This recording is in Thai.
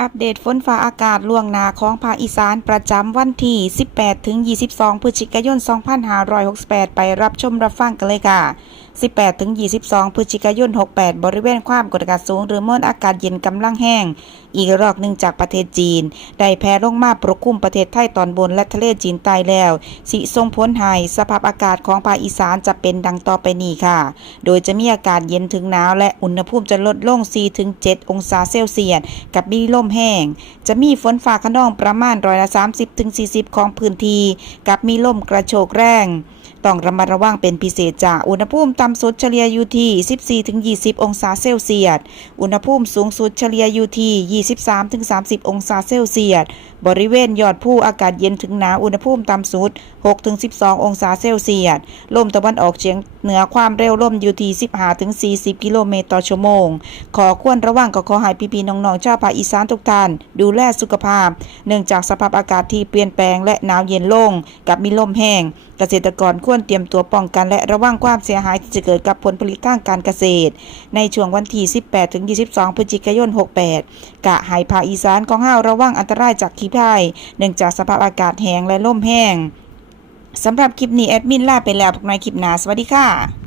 อัปเดตฝนฟ้าอากาศล่วงหน้าของภาคอีสานประจำวันที่ 18 ถึง 22 พฤศจิกายน 2568 ไปรับชมรับฟังกันเลยค่ะ 18ถึง22 พฤศจิกายน 68 บริเวณความกดอากาศสูง หรือมวลอากาศเย็นกำลังแห้ง อีกรอกหนึ่งจากประเทศจีน ได้แผ่ลงมาปกคลุมประเทศไทยตอนบนและทะเลจีนใต้แล้ว สิส่งผลให้สภาพอากาศของภาคอีสานจะเป็นดังต่อไปนี้ค่ะ โดยจะมีอากาศเย็นถึงหนาวและอุณหภูมิจะลดลง 4-7 องศาเซลเซียส กับมีลมแห้ง จะมีฝนฟ้าขนองประมาณร้อยละ 30-40 ของพื้นที่ กับมีลมกระโชกแรงต้องระมัดระวังเป็นพิเศษจากอุณหภูมิต่ำสุดเฉลี่ยอยู่ที่ 14-20 องศาเซลเซียส อุณหภูมิสูงสุดเฉลี่ยอยู่ที่ 23-30 องศาเซลเซียส บริเวณยอดภูอากาศเย็นถึงหนาวอุณหภูมิต่ำสุด 6-12 องศาเซลเซียส ลมตะวันออกเฉียงเหนือความเร็วลมอยู่ที่ 15-40 กิโลเมตรต่อชั่วโมง ขอควรระวังก็ขอให้พี่ๆน้องๆชาวภาคอีสานทุกท่านดูแลสุขภาพ เนื่องจากสภาพอากาศที่เปลี่ยนแปลงและหนาวเย็นลง กับมีลมแห้ง เกษตรกรควรเตรียมตัวป้องกันและระวังความเสียหายที่จะเกิดกับผลผลิตทางการเกษตร ในช่วงวันที่ 18 ถึง 22 พฤศจิกายน 68 กะให้ภาคอีสานของห้าระวังอันตรายจากขี้ไผ่เนื่องจากสภาพอากาศแห้งและลมแห้งสำหรับคลิปนี้แอดมินลาไปแล้วพบกันใหม่คลิปหน้าสวัสดีค่ะ